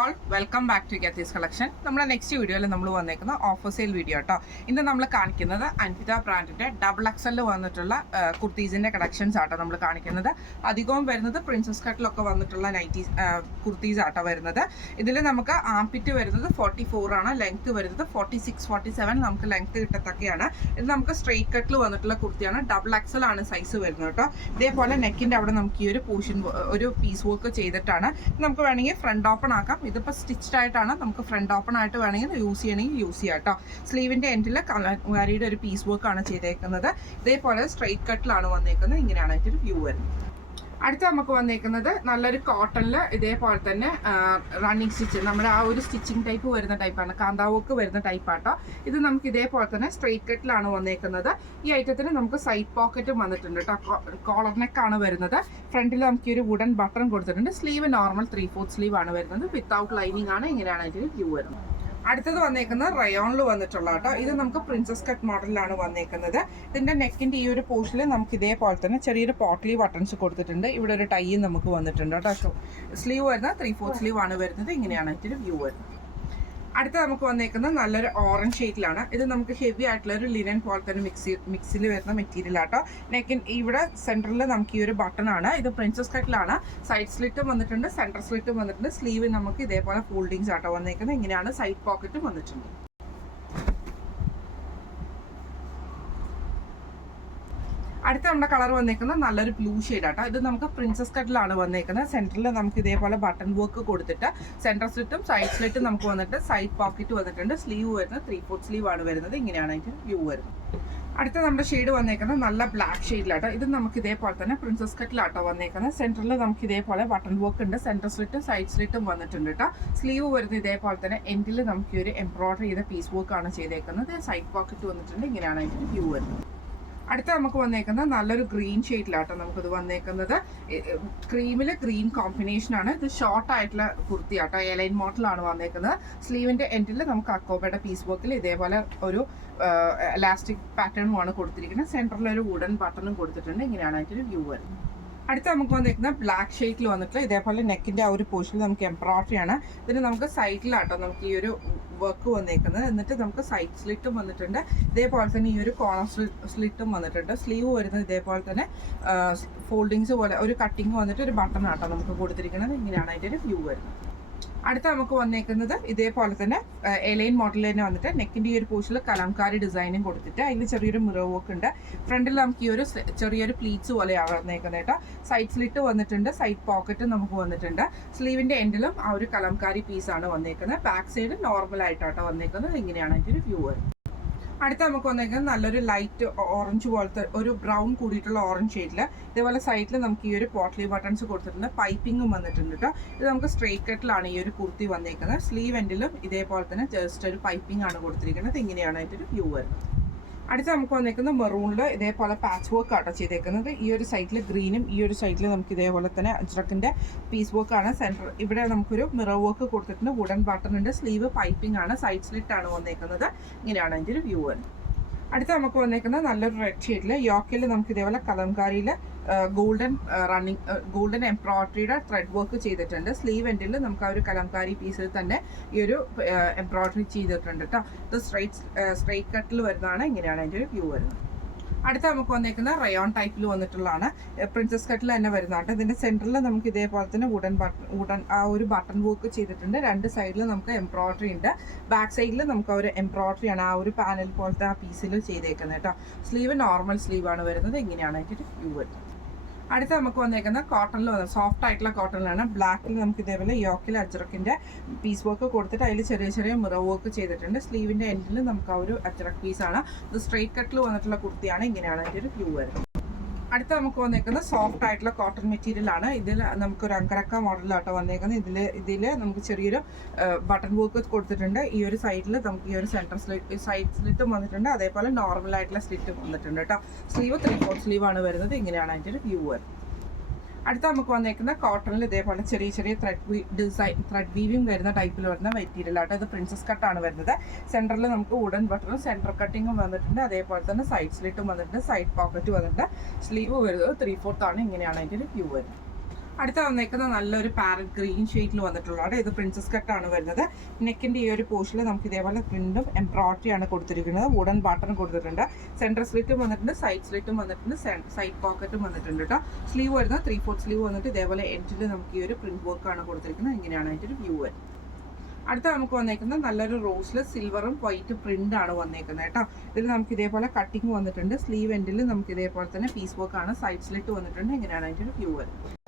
All welcome back to ഗെത്തീസ് collection. നമ്മുടെ next വീഡിയോയിൽ നമ്മൾ വന്നേക്കുന്ന ഓഫർ സെയിൽ വീഡിയോ കേട്ടോ. ഇന്ന് നമ്മൾ കാണിക്കുന്നത് അൻവിത ബ്രാൻഡിന്റെ ഡബിൾ എക്സലിൽ വന്നിട്ടുള്ള കുർത്തീസിന്റെ കളക്ഷൻസ് ആട്ടോ നമ്മൾ കാണിക്കുന്നത്. അധികവും വരുന്നത് പ്രിൻസസ് കട്ടിലൊക്കെ വന്നിട്ടുള്ള കുർത്തീസ് ആട്ടോ വരുന്നത്. ഇതിൽ നമുക്ക് ആംപിറ്റ് വരുന്നത് 44 ആണ്, ലെങ്ത് വരുന്നത് 46, 47 നമുക്ക് ലെങ്ത് കിട്ടത്തക്കെയാണ്. ഇത് നമുക്ക് സ്ട്രെയിറ്റ് കട്ടിൽ വന്നിട്ടുള്ള കുർത്തിയാണ്. ഡബിൾ എക്സൽ ആണ് സൈസ് വരുന്നത് കേട്ടോ. ഇതേപോലെ നെക്കിന്റെ അവിടെ നമുക്ക് ഈ ഒരു പോർഷൻ ഒരു പീസ് വർക്ക് ചെയ്തിട്ടാണ്. നമുക്ക് വേണമെങ്കിൽ ഫ്രണ്ട് ഓപ്പൺ ആക്കാം. ഇതിപ്പോൾ സ്റ്റിച്ച്ഡ് ആയിട്ടാണ്, നമുക്ക് ഫ്രണ്ട് ഓപ്പൺ ആയിട്ട് വേണമെങ്കിൽ യൂസ് ചെയ്യണമെങ്കിൽ യൂസ് ചെയ്യാം കേട്ടോ. സ്ലീവിൻ്റെ എൻഡിൽ കലങ്കാരിയുടെ ഒരു പീസ് വർക്ക് ആണ് ചെയ്തേക്കുന്നത്. ഇതേപോലെ സ്ട്രെയിറ്റ് കട്ടിലാണ് വന്നേക്കുന്നത്. ഇങ്ങനെയാണ് അതിൻ്റെ ഒരു വ്യൂ വരുന്നത്. അടുത്ത നമുക്ക് വന്നേക്കുന്നത് നല്ലൊരു കോട്ടണിൽ ഇതേപോലെ തന്നെ റണ്ണിങ് സ്റ്റിച്ച്, നമ്മുടെ ആ ഒരു സ്റ്റിച്ചിങ് ടൈപ്പ് വരുന്ന ടൈപ്പാണ്, കാന്താ വർക്ക് വരുന്ന ടൈപ്പാട്ടോ. ഇത് നമുക്ക് ഇതേപോലെ തന്നെ സ്ട്രെയിറ്റ് കട്ടിലാണ് വന്നേക്കുന്നത്. ഈ ഐറ്റത്തിന് നമുക്ക് സൈഡ് പോക്കറ്റും വന്നിട്ടുണ്ട് കേട്ടോ. കോളർ നെക്കാണ് വരുന്നത്. ഫ്രണ്ടിൽ നമുക്ക് ഈ ഒരു വുഡൻ ബട്ടൺ കൊടുത്തിട്ടുണ്ട്. സ്ലീവ് നോർമൽ 3/4 സ്ലീവ് ആണ് വരുന്നത്. വിത്തൗട്ട് ലൈനിങ് ആണ്. ഇങ്ങനെയാണ് അതിൻ്റെ വ്യൂ വരുന്നത്. അടുത്തത് വന്നേക്കുന്നത് റയോണിൽ വന്നിട്ടുള്ള കേട്ടോ. ഇത് നമുക്ക് പ്രിൻസസ് കട്ട് മോഡലിലാണ് വന്നേക്കുന്നത്. ഇതിന്റെ നെക്കിന്റെ ഈ ഒരു പോർഷനിൽ നമുക്ക് ഇതേപോലെ തന്നെ ചെറിയൊരു പോട്ട്ലി ബട്ടൺസ് കൊടുത്തിട്ടുണ്ട്. ഇവിടെ ഒരു ടൈയും നമുക്ക് വന്നിട്ടുണ്ട് കേട്ടോ. സ്ലീവ് വരുന്നത് 3/4 സ്ലീവ് ആണ് വരുന്നത്. ഇങ്ങനെയാണ് അതിന്റെ വ്യൂ വരുന്നത്. അടുത്ത നമുക്ക് വന്നേക്കുന്നത് നല്ലൊരു ഓറഞ്ച് ഷെയ്ഡിലാണ്. ഇത് നമുക്ക് ഹെവി ആയിട്ടുള്ള ഒരു ലിനൻ പോലെ തന്നെ മിക്സിൽ വരുന്ന മെറ്റീരിയൽ ആട്ടോ. ഇവിടെ സെൻറ്ററിൽ നമുക്ക് ഈ ഒരു ബട്ടൺ ആണ്. ഇത് പ്രിൻസസ് കട്ടിലാണ്. സൈഡ് സ്ലിറ്റും വന്നിട്ടുണ്ട്, സെൻറ്റർ സ്ലിറ്റും വന്നിട്ടുണ്ട്. സ്ലീവ് നമുക്ക് ഇതേപോലെ ഫോൾഡിങ്സ് ആട്ടോ വന്നേക്കുന്നത്. ഇങ്ങനെയാണ് സൈഡ് പോക്കറ്റും വന്നിട്ടുണ്ട്. അടുത്ത നമ്മുടെ കളർ വന്നേക്കുന്നത് നല്ലൊരു ബ്ലൂ ഷെയ്ഡാട്ടോ. ഇത് നമുക്ക് പ്രിൻസസ് കട്ടിലാണ് വന്നേക്കുന്നത്. സെൻറ്ററിൽ നമുക്ക് ഇതേപോലെ ബട്ടൺ വർക്ക് കൊടുത്തിട്ട് സെൻറ്റർ സ്ലിറ്റും സൈഡ് സ്ലിറ്റും നമുക്ക് വന്നിട്ട് സൈഡ് പോക്കറ്റ് വന്നിട്ടുണ്ട്. സ്ലീവ് വരുന്നത് 3/4 സ്ലീവ് ആണ് വരുന്നത്. ഇങ്ങനെയാണ് അതിൻ്റെ വ്യൂ വരുന്നത്. അടുത്ത നമ്മുടെ ഷെയ്ഡ് വന്നേക്കുന്നത് നല്ല ബ്ലാക്ക് ഷെയ്ഡിലാട്ടോ. ഇത് നമുക്ക് ഇതേപോലെ തന്നെ പ്രിൻസസ് കട്ടിലാട്ടോ വന്നേക്കുന്നത്. സെൻറ്ററിൽ നമുക്ക് ഇതേപോലെ ബട്ടൺ വർക്ക് ഉണ്ട്. സെൻറ്റർ സ്ലിറ്റും സൈഡ് സ്ലിറ്റും വന്നിട്ടുണ്ട് കേട്ടോ. സ്ലീവ് വരുന്നത് ഇതേപോലെ തന്നെ എൻഡിൽ നമുക്ക് ഒരു എംബ്രോയിഡറി ചെയ്ത പീസ് വർക്ക് ആണ് ചെയ്തേക്കുന്നത്. സൈഡ് പോക്കറ്റ് വന്നിട്ടുണ്ട്. ഇങ്ങനെയാണ് അതിൻ്റെ വ്യൂ വരുന്നത്. അടുത്ത നമുക്ക് വന്നേക്കുന്നത് നല്ലൊരു ഗ്രീൻ ഷെയ്ഡിലാട്ടോ നമുക്കിത് വന്നേക്കുന്നത്. ക്രീമിൽ ഗ്രീൻ കോമ്പിനേഷൻ ആണ്. ഇത് ഷോർട്ട് ആയിട്ടുള്ള കുർത്തി ആട്ടോ. എലൈൻ മോഡലാണ് വന്നേക്കുന്നത്. സ്ലീവിന്റെ എൻഡിൽ നമുക്ക് അക്കോബയുടെ പീസ് വർക്കിൽ ഇതേപോലെ ഒരു എലാസ്റ്റിക് പാറ്റേണുമാണ് കൊടുത്തിരിക്കുന്നത്. സെൻറ്ററിൽ ഒരു വുഡൻ ബട്ടണും കൊടുത്തിട്ടുണ്ട്. ഇങ്ങനെയാണ് അതിൻ്റെ വ്യൂ വരുന്നത്. അടുത്ത നമുക്ക് വന്നിരിക്കുന്നത് ബ്ലാക്ക് ഷെയ്ഡിൽ വന്നിട്ട് ഇതേപോലെ നെക്കിന്റെ ആ ഒരു പോർഷനിൽ നമുക്ക് എംബ്രോയിഡറി ആണ്. ഇതിന് നമുക്ക് സൈഡിലാട്ടോ നമുക്ക് ഈ ഒരു വർക്ക് വന്നേക്കുന്നത്. എന്നിട്ട് നമുക്ക് സൈഡ് സ്ലിറ്റും വന്നിട്ടുണ്ട്. ഇതേപോലെ തന്നെ ഈ ഒരു കോർണർ സ്ലിറ്റും വന്നിട്ടുണ്ട്. സ്ലീവ് വരുന്നത് ഇതേപോലെ തന്നെ ഫോൾഡിങ്സ് പോലെ ഒരു കട്ടിങ് വന്നിട്ട് ഒരു ബട്ടൺ ആട്ടോ നമുക്ക് കൊടുത്തിരിക്കുന്നത്. ഇങ്ങനെയാണ് അതിൻ്റെ ഒരു വ്യൂ വരുന്നത്. അടുത്ത നമുക്ക് വന്നേക്കുന്നത് ഇതേപോലെ തന്നെ എലൈൻ മോഡലിൽ തന്നെ വന്നിട്ട് നെക്കിൻ്റെ ഈ ഒരു പോർഷനിൽ കലംകാരി ഡിസൈനും കൊടുത്തിട്ട് അതിൽ ചെറിയൊരു മിറർ വർക്ക് ഉണ്ട്. ഫ്രണ്ടിൽ നമുക്ക് ഈ ഒരു ചെറിയൊരു പ്ലീറ്റ്സ് പോലെയാണ് വന്നേക്കുന്നത് കേട്ടോ. സൈഡ് സ്ലിറ്റ് വന്നിട്ടുണ്ട്. സൈഡ് പോക്കറ്റും നമുക്ക് വന്നിട്ടുണ്ട്. സ്ലീവിൻ്റെ എൻഡിലും ആ ഒരു കലംകാരി പീസാണ് വന്നേക്കുന്നത്. ബാക്ക് സൈഡ് നോർമൽ ആയിട്ടാട്ടോ വന്നേക്കുന്നത്. ഇങ്ങനെയാണ് അതിൻ്റെ ഒരു വ്യൂ വരുന്നത്. അടുത്ത നമുക്ക് വന്നേക്കുന്നത് നല്ലൊരു ലൈറ്റ് ഓറഞ്ച് പോലത്തെ ഒരു ബ്രൗൺ കൂടിയിട്ടുള്ള ഓറഞ്ച് ഷെയ്ഡിൽ ഇതേപോലെ സൈഡിൽ നമുക്ക് ഈ ഒരു പോട്ട്ലി ബട്ടൺസ് കൊടുത്തിട്ടുണ്ട്. പൈപ്പിങ്ങും വന്നിട്ടുണ്ട് കേട്ടോ. ഇത് നമുക്ക് സ്ട്രെയിറ്റ് കട്ടിലാണ് ഈ ഒരു കുർത്തി വന്നേക്കുന്നത്. സ്ലീവ് എൻഡിലും ഇതേപോലെ തന്നെ ജസ്റ്റ് ഒരു പൈപ്പിംഗ് ആണ് കൊടുത്തിരിക്കുന്നത്. ഇങ്ങനെയാണ് അതിൻ്റെ ഒരു വ്യൂ വരുന്നത്. അടുത്ത നമുക്ക് വന്നേക്കുന്നത് മെറൂണിൽ ഇതേപോലെ പാച്ച് വർക്ക് ആട്ടോ ചെയ്തേക്കുന്നത്. ഈ ഒരു സൈഡിൽ ഗ്രീനും ഈ ഒരു സൈഡിൽ നമുക്ക് ഇതേപോലെ തന്നെ അജ്രക്കിൻ്റെ പീസ് വർക്കാണ്. സെൻറ്റർ ഇവിടെ നമുക്കൊരു മിറർ വർക്ക് കൊടുത്തിട്ടുണ്ട്. വുഡൻ ബട്ടൺ ഉണ്ട്. സ്ലീവ് പൈപ്പിംഗ് ആണ്. സൈഡ് സ്ലിറ്റ് ആണ് വന്നേക്കുന്നത്. ഇങ്ങനെയാണ് അതിൻ്റെ ഒരു വ്യൂ വരുന്നത്. അടുത്ത നമുക്ക് വന്നേക്കുന്നത് നല്ലൊരു റെഡ് ഷെയ്ഡിൽ യോക്കിൽ നമുക്ക് ഇതേപോലെ കലംകാരിയിൽ ഗോൾഡൻ എംബ്രോയിഡറിയുടെ ത്രെഡ് വർക്ക് ചെയ്തിട്ടുണ്ട്. സ്ലീവ് എൻഡിൽ നമുക്ക് ആ ഒരു കലംകാരി പീസിൽ തന്നെ ഈ ഒരു എംബ്രോയിഡറി ചെയ്തിട്ടുണ്ട് കേട്ടോ. ഇത് സ്ട്രെയിറ്റ് കട്ടിൽ വരുന്നതാണ്. ഇങ്ങനെയാണ് അതിൻ്റെ ഒരു വ്യൂ വരുന്നത്. അടുത്ത നമുക്ക് വന്നേക്കുന്ന റയോൺ ടൈപ്പിൽ വന്നിട്ടുള്ളതാണ്. പ്രിൻസസ് കട്ടിൽ തന്നെ വരുന്നതാണ്. ഇതിൻ്റെ സെൻറ്ററിൽ നമുക്ക് ഇതേപോലെ തന്നെ വുഡൻ ആ ഒരു ബട്ടൺ വർക്ക് ചെയ്തിട്ടുണ്ട്. രണ്ട് സൈഡിൽ നമുക്ക് എംബ്രോയിഡറി ഉണ്ട്. ബാക്ക് സൈഡിൽ നമുക്ക് ഒരു എംബ്രോയിഡറി ആണ് ആ ഒരു പാനൽ പോലത്തെ ആ പീസിൽ ചെയ്തേക്കുന്നത് കേട്ടോ. സ്ലീവ് നോർമൽ സ്ലീവാണ് വരുന്നത്. ഇങ്ങനെയാണ് അതിൻ്റെ വ്യൂ വരുന്നത്. അടുത്ത നമുക്ക് വന്നേക്കുന്ന കോട്ടണിൽ സോഫ്റ്റ് ആയിട്ടുള്ള കോട്ടണിലാണ്. ബ്ലാക്കിൽ നമുക്ക് ഇതേപോലെ യോക്കിൽ അജ്രക്കിൻ്റെ പീസ് വർക്ക് കൊടുത്തിട്ട് അതിൽ ചെറിയ ചെറിയ മിറർ വർക്ക് ചെയ്തിട്ടുണ്ട്. സ്ലീവിൻ്റെ എൻഡിൽ നമുക്ക് ആ ഒരു അജ്രക് പീസാണ്. ഇത് സ്ട്രെയിറ്റ് കട്ടിൽ വന്നിട്ടുള്ള കുർത്തിയാണ്. ഇങ്ങനെയാണ് അതിൻ്റെ ഒരു വ്യൂ വരുന്നത്. അടുത്ത നമുക്ക് വന്നേക്കുന്നത് സോഫ്റ്റ് ആയിട്ടുള്ള കോട്ടൺ മെറ്റീരിയൽ ആണ്. ഇതിൽ നമുക്കൊരു അങ്കരക്ക മോഡലാട്ടോ വന്നേക്കുന്നത്. ഇതിൽ നമുക്ക് ചെറിയൊരു ബട്ടൺ വർക്ക് കൊടുത്തിട്ടുണ്ട്. ഈ ഒരു സൈഡിൽ നമുക്ക് ഈ ഒരു സെൻറ്റർ സൈഡ് സ്ലിറ്റും വന്നിട്ടുണ്ട്. അതേപോലെ നോർമൽ ആയിട്ടുള്ള സ്ലിറ്റും വന്നിട്ടുണ്ട് കേട്ടോ. സ്ലീവ് 3/4 സ്ലീവ് ആണ് വരുന്നത്. ഇങ്ങനെയാണ് അതിൻ്റെ ഒരു വ്യൂ വരുന്നത്. അടുത്ത നമുക്ക് വന്നേക്കുന്ന കോട്ടണിൽ ഇതേപോലെ ചെറിയ ചെറിയ ത്രെഡ് വീവിങ് വരുന്ന ടൈപ്പിൽ വരുന്ന മെറ്റീരിയൽ ആട്ടോ. ഇത് പ്രിൻസസ് കട്ടാണ് വരുന്നത്. സെൻറ്ററിൽ നമുക്ക് വുഡൻ ബട്ടണും സെൻറ്റർ കട്ടിങ്ങും വന്നിട്ടുണ്ട്. അതേപോലെ തന്നെ സൈഡ് സ്ലിറ്റും വന്നിട്ടുണ്ട്. സൈഡ് പോക്കറ്റ് വന്നിട്ടുണ്ട്. സ്ലീവ് വരുന്നത് 3/4 ആണ്. ഇങ്ങനെയാണ് അതിൻ്റെ ഒരു വ്യൂ വരുന്നത്. അടുത്ത വന്നേക്കുന്ന നല്ലൊരു പാരറ്റ് ഗ്രീൻ ഷെയ്ഡിൽ വന്നിട്ടുള്ളതാണ്. ഇത് പ്രിൻസസ് കട്ടാണ് വരുന്നത്. നെക്കിൻ്റെ ഈ ഒരു പോർഷനിൽ നമുക്ക് ഇതേപോലെ പ്രിന്റും എംബ്രോയിഡറിയാണ് കൊടുത്തിരിക്കുന്നത്. വുഡൻ ബട്ടൺ കൊടുത്തിട്ടുണ്ട്. സെൻട്രൽ സ്ലിറ്റും വന്നിട്ടുണ്ട്, സൈഡ് സ്ലിറ്റും വന്നിട്ടുണ്ട്, സൈഡ് പോക്കറ്റും വന്നിട്ടുണ്ട് കേട്ടോ. സ്ലീവ് വരുന്നത് 3/4 സ്ലീവ് വന്നിട്ട് ഇതേപോലെ എൻഡിൽ നമുക്ക് ഈ ഒരു പ്രിന്റ് വർക്കാണ് കൊടുത്തിരിക്കുന്നത്. ഇങ്ങനെയാണ് അതിൻ്റെ ഒരു വ്യൂ വരുന്നത്. അടുത്ത നമുക്ക് വന്നേക്കുന്നത് നല്ലൊരു റോസിൽ സിൽവറും വൈറ്റ് പ്രിന്റ് ആണ് വന്നേക്കുന്നത് കേട്ടോ. ഇതിൽ നമുക്ക് ഇതേപോലെ കട്ടിങ് വന്നിട്ടുണ്ട്. സ്ലീവ് എൻഡിൽ നമുക്ക് ഇതേപോലെ തന്നെ പീസ് വർക്ക് ആണ്. സൈഡ് സ്ലിറ്റ് വന്നിട്ടുണ്ട്. ഇങ്ങനെയാണ് അതിൻ്റെ ഒരു വ്യൂ വരുന്നത്.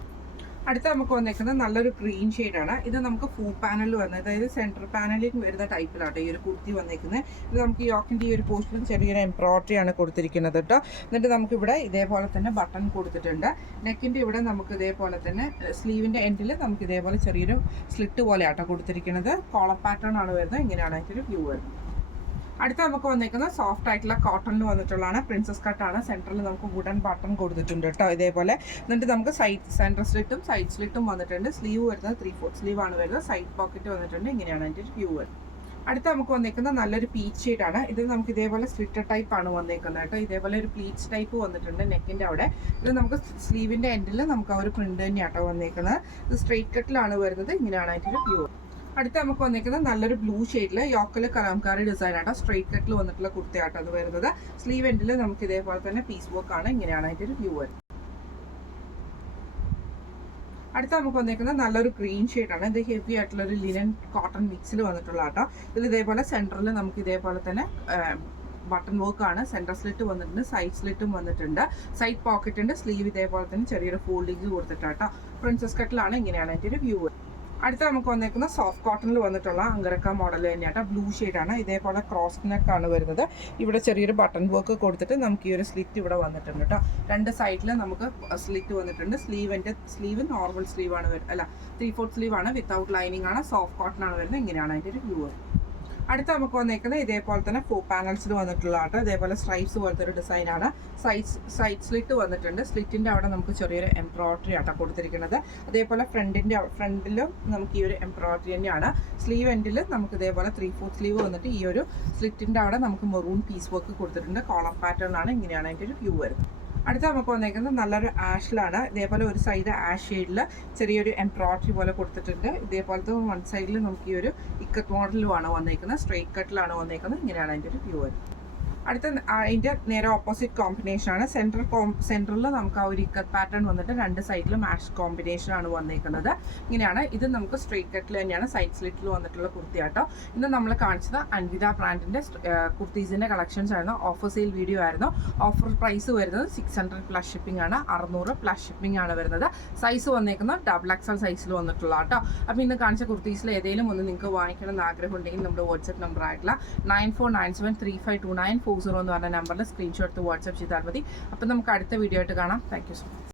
അടുത്ത നമുക്ക് വന്നേക്കുന്നത് നല്ലൊരു ഗ്രീൻ ഷെയ്ഡാണ്. ഇത് നമുക്ക് ഫുൾ പാനലിൽ വന്നത്, അതായത് സെൻട്രൽ പാനലിലേക്ക് വരുന്ന ടൈപ്പിലാട്ടോ ഈ ഒരു കുർത്തി വന്നേക്കുന്നത്. ഇത് നമുക്ക് യോക്കിൻ്റെ ഈ ഒരു പോർഷനിൽ ചെറിയൊരു എംബ്രോയിഡറി ആണ് കൊടുത്തിരിക്കുന്നത് കേട്ടോ. എന്നിട്ട് നമുക്കിവിടെ ഇതേപോലെ തന്നെ ബട്ടൺ കൊടുത്തിട്ടുണ്ട്. നെക്കിൻ്റെ ഇവിടെ നമുക്ക് ഇതേപോലെ തന്നെ സ്ലീവിൻ്റെ എൻഡിൽ നമുക്ക് ഇതേപോലെ ചെറിയൊരു സ്ലിറ്റ് പോലെ ആട്ടോ കൊടുത്തിരിക്കുന്നത്. കോളർ പാറ്റേൺ ആണ് വരുന്നത്. ഇങ്ങനെയാണ് അതിൻ്റെ ഒരു വ്യൂ വരുന്നത്. അടുത്ത നമുക്ക് വന്നിരിക്കുന്നത് സോഫ്റ്റ് ആയിട്ടുള്ള കോട്ടണിൽ വന്നിട്ടുള്ളതാണ്. പ്രിൻസസ് കട്ടാണ്. സെൻറ്ററിൽ നമുക്ക് വുഡൻ ബട്ടൺ കൊടുത്തിട്ടുണ്ട് കേട്ടോ ഇതേപോലെ. എന്നിട്ട് നമുക്ക് സെൻറ്റർ സ്ലിറ്റും സൈഡ് സ്ലിറ്റും വന്നിട്ടുണ്ട്. സ്ലീവ് വരുന്നത് 3/4 സ്ലീവ് ആണ് വരുന്നത്. സൈഡ് പോക്കറ്റ് വന്നിട്ടുണ്ട്. ഇങ്ങനെയാണ് അതിൻ്റെ വ്യൂ വരുന്നത്. അടുത്ത നമുക്ക് വന്നിരിക്കുന്നത് നല്ലൊരു പീച്ച് ഷെയ്ഡാണ്. ഇത് നമുക്ക് ഇതേപോലെ സ്ലിറ്റർ ടൈപ്പ് ആണ് വന്നിരിക്കുന്നത് കേട്ടോ. ഇതേപോലെ ഒരു പ്ലീറ്റ്സ് ടൈപ്പ് വന്നിട്ടുണ്ട് നെക്കിൻ്റെ അവിടെ. ഇത് നമുക്ക് സ്ലീവിൻ്റെ എൻഡിൽ നമുക്ക് ആ ഒരു പ്രിന്റ് തന്നെയാട്ടോ വന്നിരിക്കുന്നത്. ഇത് സ്ട്രെയിറ്റ് കട്ടിലാണ് വരുന്നത്. ഇങ്ങനെയാണ് അതിൻ്റെ വ്യൂ. അടുത്ത നമുക്ക് വന്നിരിക്കുന്നത് നല്ലൊരു ബ്ലൂ ഷെയ്ഡിൽ യോക്കല് കലാംകാരി ഡിസൈൻ ആട്ടോ. സ്ട്രെയിറ്റ് കട്ടിൽ വന്നിട്ടുള്ള കുർത്തിയാട്ടോ അത് വരുന്നത്. സ്ലീവ് എൻഡിൽ നമുക്ക് ഇതേപോലെ തന്നെ പീസ് വർക്ക് ആണ്. ഇങ്ങനെയാണ് അതിൻ്റെ ഒരു വ്യൂ വരുന്നത്. അടുത്ത നമുക്ക് വന്നിരിക്കുന്നത് നല്ലൊരു ഗ്രീൻ ഷെയ്ഡാണ്. ഇത് ഹെവി ആയിട്ടുള്ള ഒരു ലിനൻ കോട്ടൺ മിക്സിൽ വന്നിട്ടുള്ള ആട്ടോ. ഇതിൽ ഇതേപോലെ സെൻറ്ററിൽ നമുക്ക് ഇതേപോലെ തന്നെ ബട്ടൺ വർക്കാണ്. സെൻറ്റർ സ്ലിറ്റ് വന്നിട്ടുണ്ട്, സൈഡ് സ്ലിറ്റും വന്നിട്ടുണ്ട്, സൈഡ് പോക്കറ്റ് ഉണ്ട്. സ്ലീവ് ഇതേപോലെ തന്നെ ചെറിയൊരു ഫോൾഡിങ് കൊടുത്തിട്ടാട്ടോ. പ്രിൻസസ് കട്ടിലാണ്. ഇങ്ങനെയാണ് അതിൻ്റെ ഒരു വ്യൂ. അടുത്ത നമുക്ക് വന്നേക്കുന്ന സോഫ്റ്റ് കോട്ടണിൽ വന്നിട്ടുള്ള അങ്കരക്ക മോഡൽ തന്നെയാണ്. ബ്ലൂ ഷെയ്ഡാണ്. ഇതേപോലെ ക്രോസ് നെക്കാണ് വരുന്നത്. ഇവിടെ ചെറിയൊരു ബട്ടൺ വർക്ക് കൊടുത്തിട്ട് നമുക്ക് ഈ ഒരു സ്ലിറ്റ് ഇവിടെ വന്നിട്ടുണ്ട് കേട്ടോ. രണ്ട് സൈഡിൽ നമുക്ക് സ്ലിറ്റ് വന്നിട്ടുണ്ട്. സ്ലീവ് നോർമൽ സ്ലീവ് ആണ് വരുന്നത്, അല്ല 3/4 സ്ലീവ് ആണ്. വിത്തൗട്ട് ലൈനിങ് ആണ്. സോഫ്റ്റ് കോട്ടൺ ആണ് വരുന്നത്. ഇങ്ങനെയാണ് അതിൻ്റെ ഒരു വ്യൂ. അടുത്ത നമുക്ക് വന്നേക്കുന്നത് ഇതേപോലെ തന്നെ 4 പാനൽസിൽ വന്നിട്ടുള്ള ആട്ടോ. ഇതേപോലെ സ്ട്രൈപ്സ് പോലത്തെ ഒരു ഡിസൈനാണ്. സൈഡ് സ്ലിറ്റ് വന്നിട്ടുണ്ട്. സ്ലിറ്റിൻ്റെ അവിടെ നമുക്ക് ചെറിയൊരു എംബ്രോയിഡറി ആട്ടോ കൊടുത്തിരിക്കുന്നത്. അതേപോലെ ഫ്രണ്ടിലും നമുക്ക് ഈ ഒരു എംബ്രോയിഡറി തന്നെയാണ്. സ്ലീവ് എൻഡിൽ നമുക്ക് ഇതേപോലെ 3/4 സ്ലീവ് വന്നിട്ട് ഈ ഒരു സ്ലിറ്റിൻ്റെ അവിടെ നമുക്ക് മെറൂൺ പീസ് വർക്ക് കൊടുത്തിട്ടുണ്ട്. കോളർ പാറ്റേൺ ആണ്. ഇങ്ങനെയാണ് അതിൻ്റെ ഒരു വ്യൂ വരുന്നത്. അടുത്ത നമുക്ക് വന്നേക്കുന്നത് നല്ലൊരു ആഷിലാണ്. ഇതേപോലെ ഒരു സൈഡ് ആഷ് ഷെയ്ഡിൽ ചെറിയൊരു എംബ്രോയിഡറി പോലെ കൊടുത്തിട്ടുണ്ട്. ഇതേപോലത്തെ വൺ സൈഡിൽ നമുക്ക് ഈ ഒരു ഇക്കത്ത് മോഡലുമാണ് വന്നേക്കുന്നത്. സ്ട്രെയിറ്റ് കട്ടിലാണ് വന്നേക്കുന്നത്. ഇങ്ങനെയാണ് അതിൻ്റെ ഒരു വ്യൂ വരുന്നത്. അടുത്ത അതിൻ്റെ നേരെ ഓപ്പോസിറ്റ് കോമ്പിനേഷനാണ്. സെൻറ്ററിൽ നമുക്ക് ആ ഒരു ഇക്കത്ത് പാറ്റേൺ വന്നിട്ട് രണ്ട് സൈഡിലും ആഷ് കോമ്പിനേഷനാണ് വന്നേക്കുന്നത്. ഇങ്ങനെയാണ്. ഇത് നമുക്ക് സ്ട്രെയിറ്റ് കട്ടിൽ തന്നെയാണ്. സൈഡ് സ്ലിറ്റിൽ വന്നിട്ടുള്ള കുർത്തിയാട്ടോ. ഇന്ന് നമ്മൾ കാണിച്ചത് അൻവിത ബ്രാൻഡിൻ്റെ കുർത്തീസിൻ്റെ കളക്ഷൻസ് ആയിരുന്നു. ഓഫർ സെയിൽ വീഡിയോ ആയിരുന്നു. ഓഫർ പ്രൈസ് വരുന്നത് 600 പ്ലസ് ഷിപ്പിംഗ് ആണ്. 600 പ്ലസ് ഷിപ്പിംഗ് ആണ് വരുന്നത്. സൈസ് വന്നേക്കുന്നത് XXL സൈസിൽ വന്നിട്ടുള്ള കേട്ടോ. അപ്പോൾ ഇന്ന് കാണിച്ച കുർത്തീസിൽ ഏതെങ്കിലും ഒന്ന് നിങ്ങൾക്ക് വാങ്ങിക്കണം എന്ന് ആഗ്രഹം ഉണ്ടെങ്കിൽ നമ്മുടെ വാട്സ്ആപ്പ് നമ്പർ ആയിട്ടുള്ള 9497352940 എന്ന് പറഞ്ഞ നമ്പറിൽ സ്ക്രീൻഷോട്ട് വാട്സ്ആപ്പ് ചെയ്താൽ മതി. അപ്പം നമുക്ക് അടുത്ത വീഡിയോ ആയിട്ട് കാണാം. Thank you so much.